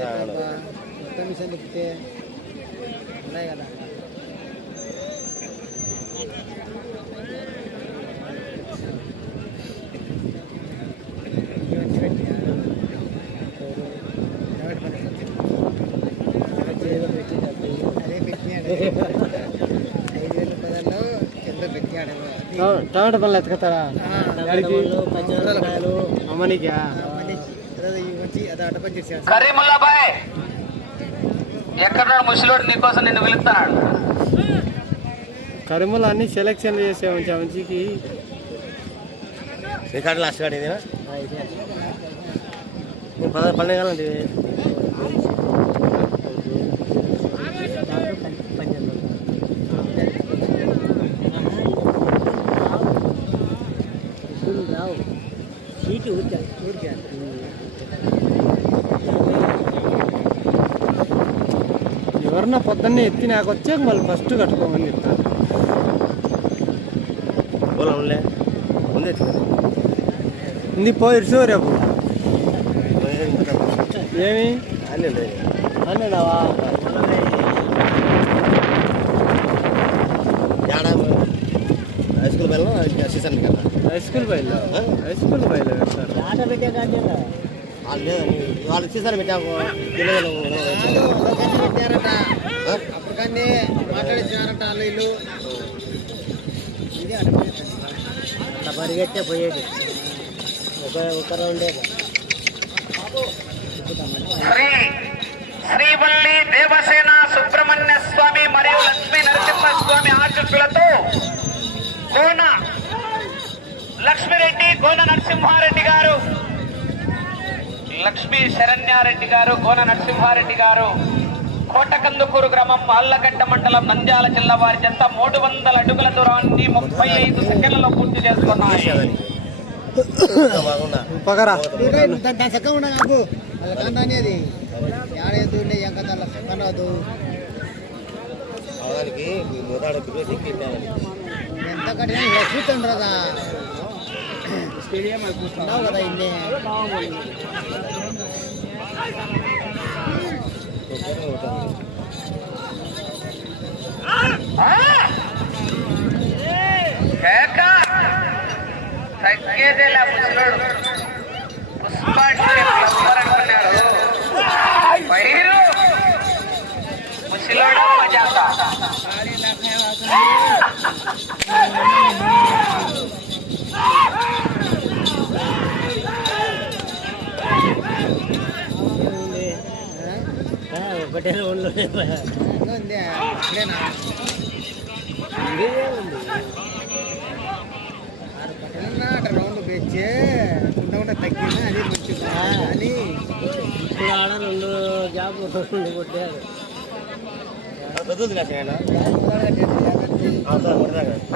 మొత్తం మిషన్ తిప్పితే ఉన్నాయి కదా టమాటా పనులు ఎత్తుకుతారా అమ్మనికా వచ్చి అది అడ్డ పని చేశాడు కరీముల్లాబాయ్ ఎక్కడ ముసలోడు నీకోసం నిన్ను పిలుస్తున్నాడు కరిమలు అన్ని సెలెక్షన్ చేసే మంచి మంచికి. రికార్డు లాస్ట్ కాడ ఇదేనా పన్నెండు కాలండి సీటు ఊరికే ఊరికే ఎవరన్నా పొద్దున్నే ఎత్తి నాకు వచ్చాక మళ్ళీ ఫస్ట్ కట్టుకోమని చెప్తాను పోలా ఉండలే. ఉంది ఇది పోయిర్సు రేపు. ఏమి? అన్నీ అన్నావా హై స్కూల్ కదా హై స్కూల్ బయలు హై స్కూల్ బయలు పెడతారు ఆట పెట్టే కాదు వాళ్ళు సీజన్ పెట్టాము. వాళ్ళు ఇది అట్లా అట్లా పరిగెత్తే పోయేది. ఒక ఒక శ్రీ శ్రీవల్లి దేవసేన సుబ్రహ్మణ్య స్వామి మరియు లక్ష్మీ నరసింహ స్వామి ఆశీస్సులతో కోన లక్ష్మిరెడ్డి కోన నరసింహారెడ్డి గారు లక్ష్మీ శరణ్యారెడ్డి గారు కోన నరసింహారెడ్డి గారు కోటకందుకూరు గ్రామం అల్లగడ్డ మండలం నంద్యాల జిల్లా వారి చెత్త మూడు వందల అడుగుల దూరాన్ని ముప్పై ఐదు సెకండ్లలో పూర్తి చేసుకున్నాయి. చూస్తాను రాదా ఉన్నావు కదా ఇన్ని. తగ్గేదేలా ముసలోడు పుష్పాంటి ప్లంబర్ అనుకున్నారు పైరు ముసలోడా మజాత ఒకటే రౌండ్లో రౌండ్ పెంచి ఉండ తగ్గినా అది అని ఇప్పుడు ఆడ రెండు జాబ్ రెండు కొట్టారు.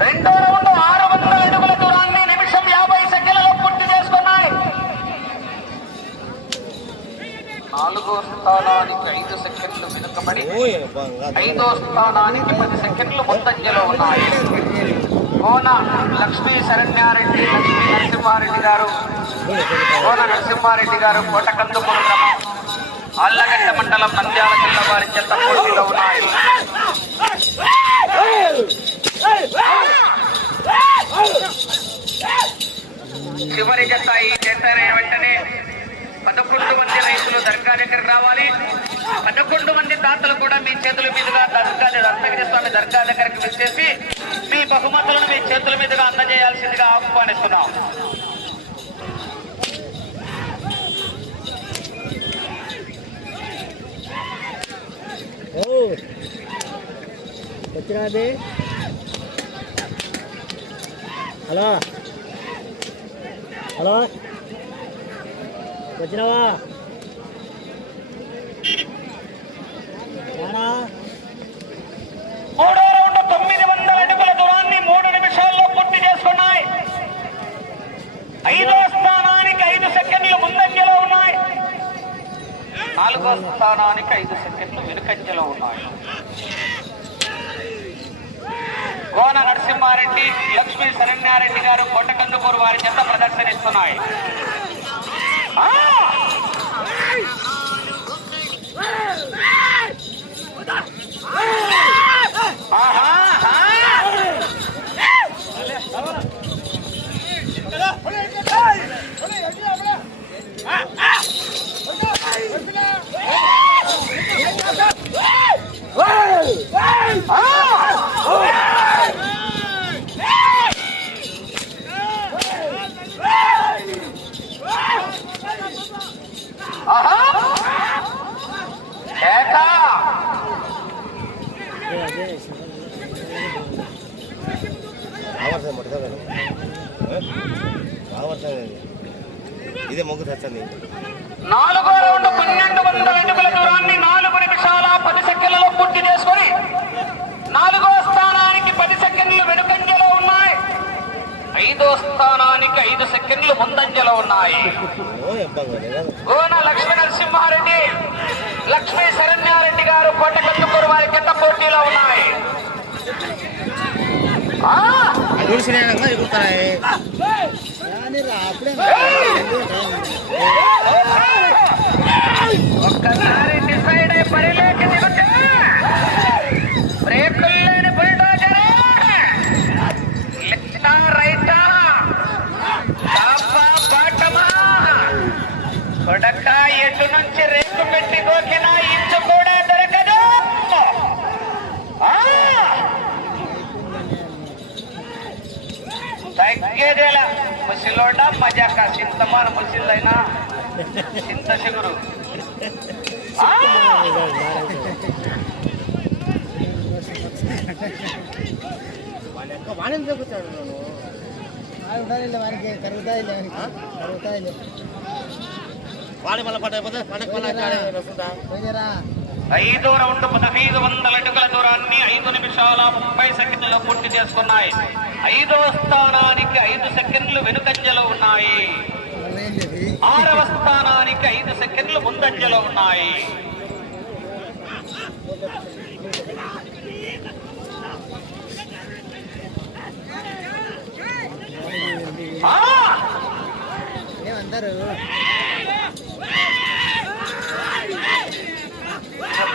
రెండో రౌండ్ ఆరు వందల అడుగుల దూరాన్ని నిమిషం యాభై సెకండ్లలో పూర్తి చేసుకున్నాయి నాలుగో స్థానానికి ఐదు సెకండ్లు వెనుకబడి ఐదో స్థానానికి పది సెకండ్లు ముందంజలో ఉన్నాయి కోన లక్ష్మీ శరణ్యారెడ్డి లక్ష్మీ నరసింహారెడ్డి గారు. కోన నరసింహారెడ్డి గారు కోటకందుకూరు గ్రామం. ఆళ్ళగడ్డ మండలం నంద్యాల జిల్లా వారి చెత్త పోటీలో ఉన్నాయి. చివరి జత ఈ జత వెంటనే పదకొండు మంది రైతులు దర్గా దగ్గరకు రావాలి? పదకొండు మంది దాతలు కూడా మీ చేతుల మీదుగా దర్గా దత్తగిరి స్వామి దర్గా దగ్గరకు వచ్చేసి మీ బహుమతులను మీ చేతుల మీదుగా అందజేయాల్సిందిగా ఆహ్వానిస్తున్నాం. వచ్చినది హలో. హలో. వచ్చినావా ఏడా? మూడో రౌండ్ తొమ్మిది వందల అడుగుల దూరాన్ని మూడు నిమిషాల్లో పూర్తి చేసుకున్నాయి. ఐదో స్థానానికి ఐదు సెకండ్లు ముందంజలో ఉన్నాయి. నాలుగో స్థానానికి ఐదు సెకండ్లు వెనుకంజలో ఉన్నాయి. గోన నరసింహారెడ్డి లక్ష్మీ శరణ్యారెడ్డి గారు కోటకందుకూరు వారి చెత్త ప్రదర్శనిస్తున్నాయి. Ah! గోన లక్ష్మీ నరసింహారెడ్డి లక్ష్మీ శరణ్యారెడ్డి గారు కొట్టకత్తుకూరు వారి కింద పోటీలో ఉన్నాయి. ఒక్కసారి డిసైడ్ అయి పరిలోకి ఎటు నుంచి రేకు పెట్టి గోకినా ఇంచు కూడా దొరకదు! తగ్గేదేలా. ముసిలోడ మజాక చింతమాన ముసిల్లైనా. చింత చిగురు. వాణిని తగ్గుతాడు కరుగుతాయిలే వానికి కరుగుతాయిలే వాడి మళ్ళీ పడకపోతే పండగ మళ్ళీ వస్తుందా పోయిరా ఐదో రౌండ్ పదహైదు వందల అడుగుల దూరాన్ని ఐదు నిమిషాల ముప్పై సెకండ్లలో పూర్తి చేసుకున్నాయి. ఐదో స్థానానికి ఐదు సెకండ్లు వెనుకంజలో ఉన్నాయి. ఆరవ స్థానానికి ఐదు సెకండ్లు ముందంజలో ఉన్నాయి. ఆ!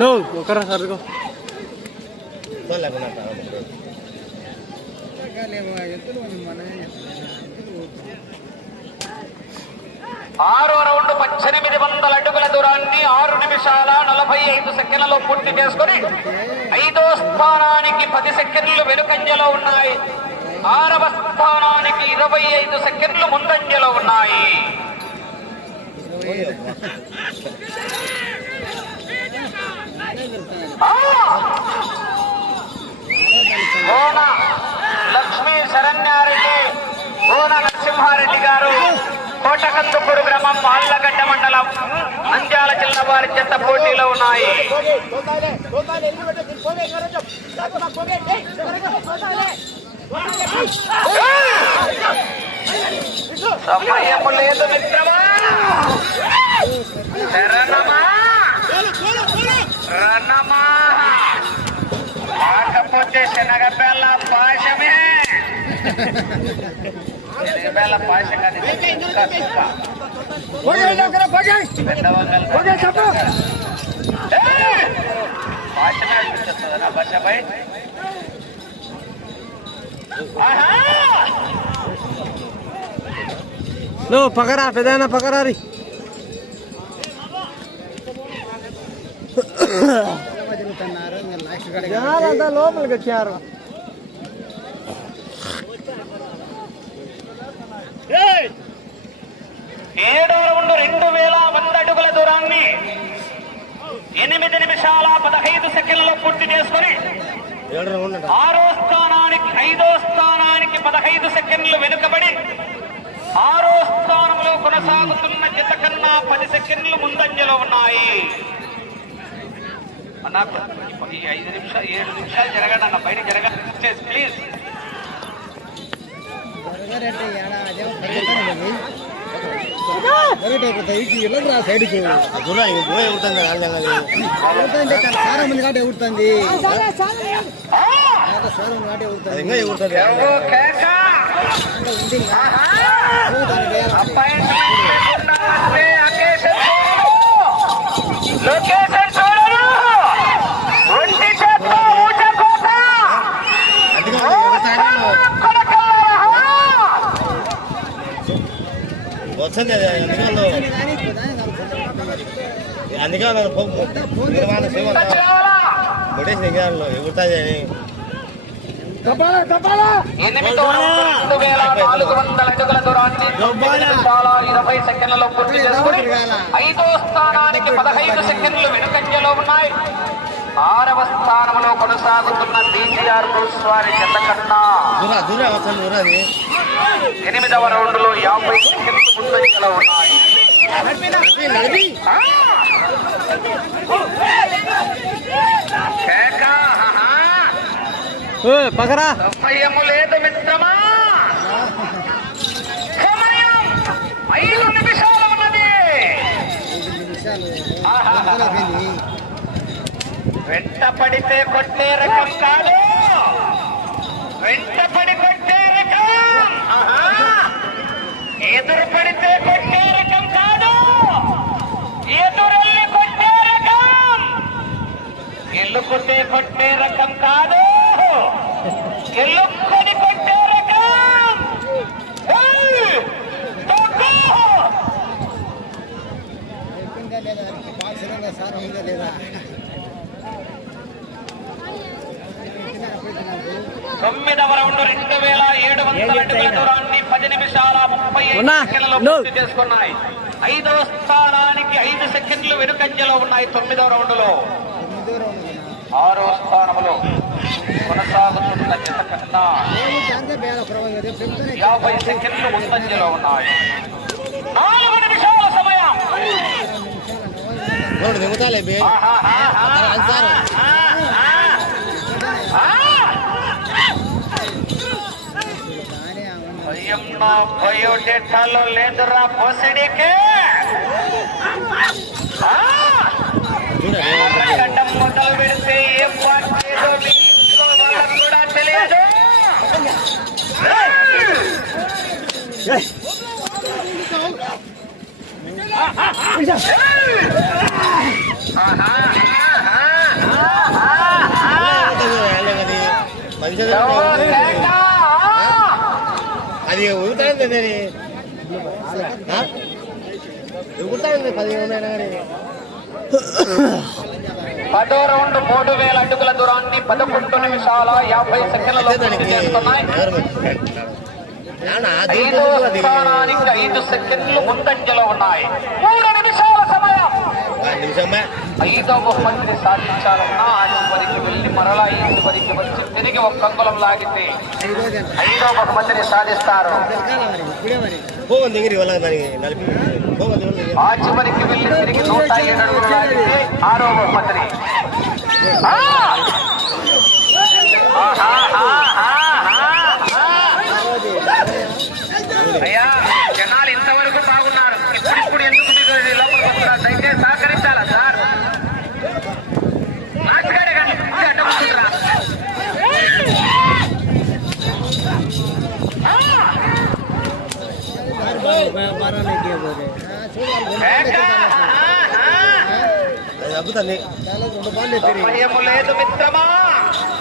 నువ్వు ఒకరా సర్దుకో ఆరో రౌండ్ పద్దెనిమిది వందల అడుగుల దూరాన్ని ఆరు నిమిషాల నలభై ఐదు సెకండ్లలో పూర్తి చేసుకుని ఐదో స్థానానికి పది సెకండ్లు వెనుకంజలో ఉన్నాయి. ఆరవ స్థానానికి ఇరవై ఐదు సెకండ్లు ముందంజలో ఉన్నాయి. కోన లక్ష్మీ శరణ్యారెడ్డి కోన నరసింహారెడ్డి గారు కోటకందుకూరు గ్రామం ఆళ్ళగడ్డ మండలం నంద్యాల జిల్లా వారి చెత్త పోటీలో ఉన్నాయి. సమయము లేదు మిత్రమా. శరణమా రణమా. కాకపోతే శనగబెల్ల పాశమే శనగబెల్ల పాశం కాదు! పాశమే అనిపించేస్తుంది నా నువ్వు పకరా పెదాన లాస్ట్ కాడికి జనాలంతా లోపలికి వచ్చారు. ఏడో రౌండ్ రెండు వేల వంద అడుగుల దూరాన్ని ఎనిమిది నిమిషాల పదహైదు సెకండ్లో పూర్తి చేసుకొని ఆరో స్థానానికి ఐదో స్థానానికి పదహైదు సెకండ్లు వెనుకబడి ఆరో స్థానంలో కొనసాగుతున్న జత కన్నా పది సెకండ్లు ముందంజలో ఉన్నాయి. అన్నా ఈ ఐదు నిమిషాలు ఏడు నిమిషాలు జరగండి అన్న బయట జరగండి. ప్లీజ్ జరగారంటే ఇంక గుర్ర ఎగురుతాం కదా వాళ్ళంగా ఎగురుతుంది సారా మంది కాటే ఎగురుతుంది సారా మంది కాటే అది ఎగురుతుంది ఇంకా ఎగురుతుంది ఎవరో కేక అంటే ఉంది ఇంకా ఆహా! ఎగురుతాను వేయాలి. అపాయింట్మెంట్ లేకుండా వస్తే అకేషన్ లేదు. వచ్చింది. అది అందుకే వాళ్ళు కానీ దాని నడుపుతుంది. అందుకే వాళ్ళు పోగు నిర్మాణ సేవ ముడేసి దిగారు ఎగురుతుంది అని ఎనిమిదో రౌండ్ రెండు వేల నాలుగు వందల అడుగుల దూరాన్ని తొమ్మిది నిమిషాల ఇరవై సెకండ్లలో పూర్తి చేసుకుని ఐదో స్థానానికి పదహైదు సెకండ్లు వెనుకంజలో ఉన్నాయి. ఆరవ స్థానంలో కొనసాగుతున్న బీసీఆర్ ఎనిమిదవ రౌండ్లో యాభై సెకండ్లు ఉన్నాయి సమయము లేదు మిత్రమా. సమయం ఐదు నిమిషాలు ఉన్నది. వెంట పడితే కొట్టే రకం కాదు. వెంట పడి కొట్టే రకం ఆహా! ఎదురు పడితే కొట్టే రకం కాదు. ఎదురెళ్ళి కొట్టే రకం ఎల్లుకుంటే కొట్టే రకం కాదు ఎల్లుకొని కొట్టే రకం ఏయ్! తొక్కు! అయిపోయిందా లేదా దానికి బాక్స్ ఉందా సార్ ఉందా లేదా తొమ్మిదవ రౌండ్ రెండు వేల ఏడు వందల అడుగుల దూరాన్ని పది నిమిషాల ముప్పై ఐదు ఉన్నా? సెకండ్లలో నో. పూర్తి చేసుకున్నాయి. ఐదవ స్థానానికి ఐదు సెకండ్లు వెనుకంజలో ఉన్నాయి తొమ్మిదవ రౌండ్లో తొమ్మిదో రౌండ్ ఉంది. ఆరో స్థానంలో కొనసాగుతున్న జత కన్నా యాభై సెకండ్లు ముందంజలో ఉన్నాయి. నాలుగు నిమిషాల సమయం రోడ్డు దిగుతాలే బే సార్ కానీ ఆ ఉన్న భయమ్మ బయోడేటాలో లేదురా పోసడికే గడ్డం మొదలు పెడితే ఏం పార్టీలో మీ ఇంట్లో వాళ్ళకు కూడా తెలియదు కేక? అది అది పదిహేను కానీ? పదో రౌండ్ మూడు వేల అడుగుల దూరాన్ని పదకొండు నిమిషాల యాభై సెకండ్లలో పూర్తి చేసుకున్నాయి ఐదో స్థానానికి ఐదు సెకండ్లు ముందంజలో ఉన్నాయి. మూడు నిమిషాల నిమిషమే ఐదో బహుమతిని సాధించాలన్నా ఆ చివరికి వెళ్ళి మరలా ఈ చివరికి వచ్చి తిరిగి ఒక అంగుళం లాగితే ఐదో గంట ఐదో బహుమతిని సాధిస్తారు దొరకాల మరి ఇప్పుడే మరి పోగొంది దిగిరి వాళ్ళ దానికి నలిపి పోగొంది దిగిరి ఆ చివరికి వెళ్ళి తిరిగి నూట ఏడు అడుగులు లాగితే ఆరో బహుమతిని ఆ! ఆహా, ఆహా, ఆహా. పోతే చూడాలి అది అబ్బుతుంది చాలా రెండు బాల్ ఎత్తిరి భయము లేదు మిత్రమా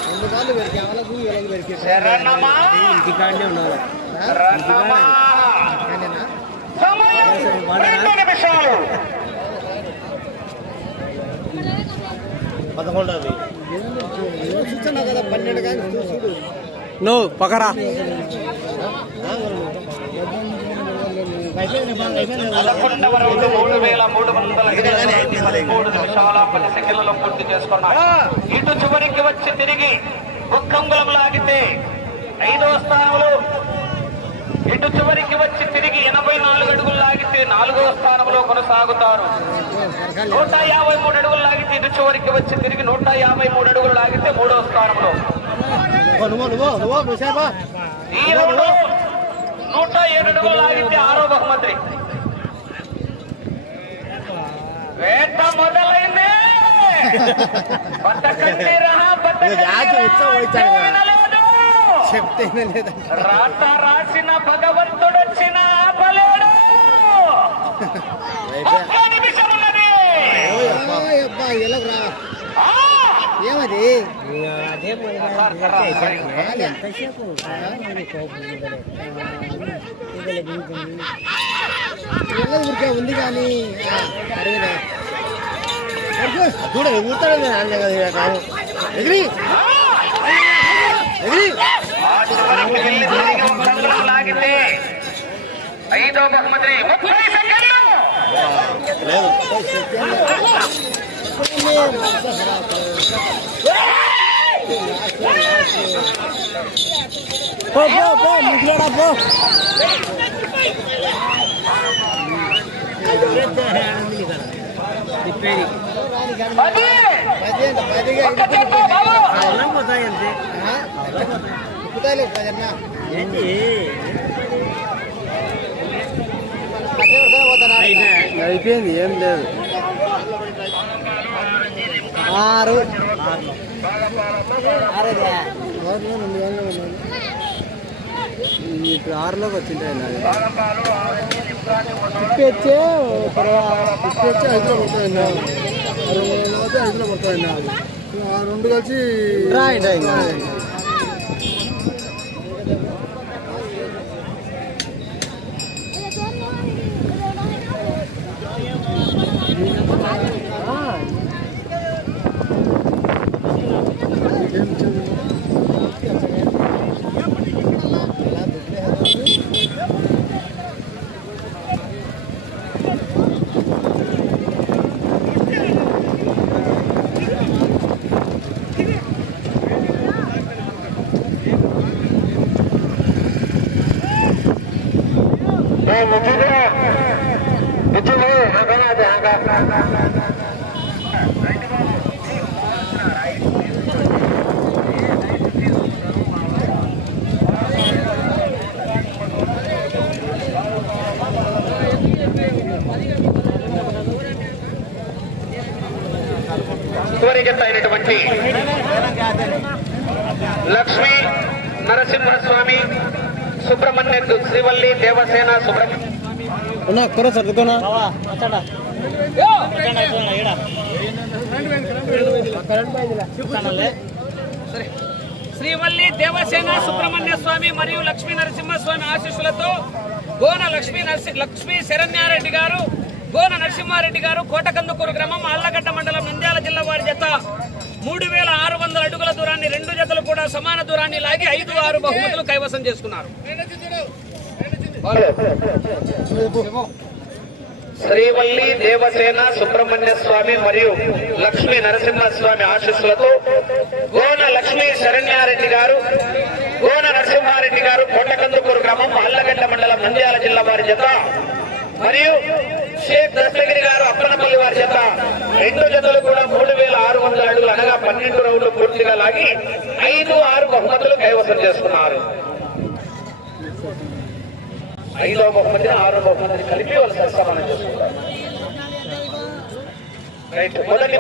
రెండు బాల్ పెరికే వాళ్ళకు వీళ్ళకి పెరికే శరణమా. ఇంటి కాడనే ఉన్నారు శరణమా సమయం రెండు నిమిషాలు. పదకొండు అది చూస్తున్నా కదా పన్నెండు కానీ చూసుడు నో పకరా పదకొండవ రౌండ్ మూడు వేల మూడు వందల ఇరవై మూడు నిమిషాల పది సెకండ్లలో పూర్తి చేసుకున్నారు ఇటు చివరికి వచ్చి తిరిగి ఒక్కంగులం లాగితే ఐదో స్థానంలో ఇటు చివరికి వచ్చి తిరిగి ఎనభై నాలుగు అడుగులు లాగితే నాలుగో స్థానంలో కొనసాగుతారు నూట యాభై మూడు అడుగులు లాగితే ఇటు చివరికి వచ్చి తిరిగి నూట యాభై మూడు అడుగులు లాగితే మూడో స్థానంలో నూట ఏడు అడుగులు లాగితే ఆరో బహుమతి. వేట మొదలైంది. రాత రాసిన భగవంతుడు వచ్చిన ఆపలేడు నిమిషం ఉన్నది! ఏమది? ఎంతసేపు ఉంది. ఊరికే ఉంది కానీ చూడ ఊరుతాడు ఎగిరి ఎగిరి ఐదో బహుమతి ముప్పై సెకండ్లు లేదు పో పో పో ముగ్గులోడా పో తిప్పేది. పది పది అంట, పదిగా ఒక్క చేత్తో బాబు. అన్నం పోతాయి అంతే ఆ? ఎక్కుతాయిలే పది అన్న ఏంటి అయిపోయింది ఏం లేదు. ఆరు. ఆరుదే ఇప్పుడు ఆరులోకి వచ్చింటాయి నాది తిప్పేచ్చే తిప్పేచ్చే ఐదులో పడుతుంది ఐదులో పడుతుంది రెండు కలిసి రాయండి ఇంకా చివరికెత్త అయినటువంటి లక్ష్మీ నరసింహస్వామి సుబ్రహ్మణ్య శ్రీవల్లి దేవసేన సుబ్రహ్మణ్య ఉన్నా కూర సర్దుకోనా శ్రీవల్లి దేవసేన సుబ్రహ్మణ్య స్వామి మరియు లక్ష్మీ నరసింహస్వామి ఆశీస్సులతో గోన లక్ష్మీ నరసి లక్ష్మీ శరణ్యారెడ్డి గారు గోన నరసింహారెడ్డి గారు కోటకందుకూరు గ్రామం అల్లగడ్డ మండలం నంద్యాల జిల్లా వారి జత మూడు వేల ఆరు వందల అడుగుల దూరాన్ని రెండు జతలు కూడా సమాన దూరాన్ని లాగి ఐదు ఆరు బహుమతులు కైవసం చేసుకున్నారు. శ్రీవల్లి దేవసేన సుబ్రహ్మణ్య స్వామి మరియు లక్ష్మీ నరసింహస్వామి ఆశీస్సులతో గోన లక్ష్మీ శరణ్యారెడ్డి గారు గోన నరసింహారెడ్డి గారు కొండకందుకూరు గ్రామం అల్లగడ్డ మండలం నంద్యాల జిల్లా వారి జత. మరియు షేక్ దస్తగిరి గారు అప్పనపల్లి వారి చేత రెండు జతలు కూడా మూడు వేల ఆరు వందల అడుగులు అనగా పన్నెండు రౌండ్లు పూర్తిగా లాగి ఐదు ఆరు బహుమతులు కైవసం చేసుకున్నారు. ఐదో బహుమతి ఆరో బహుమతిని కలిపి వాళ్ళు సరసమానం చేసుకున్నారు. రైట్ మొదటి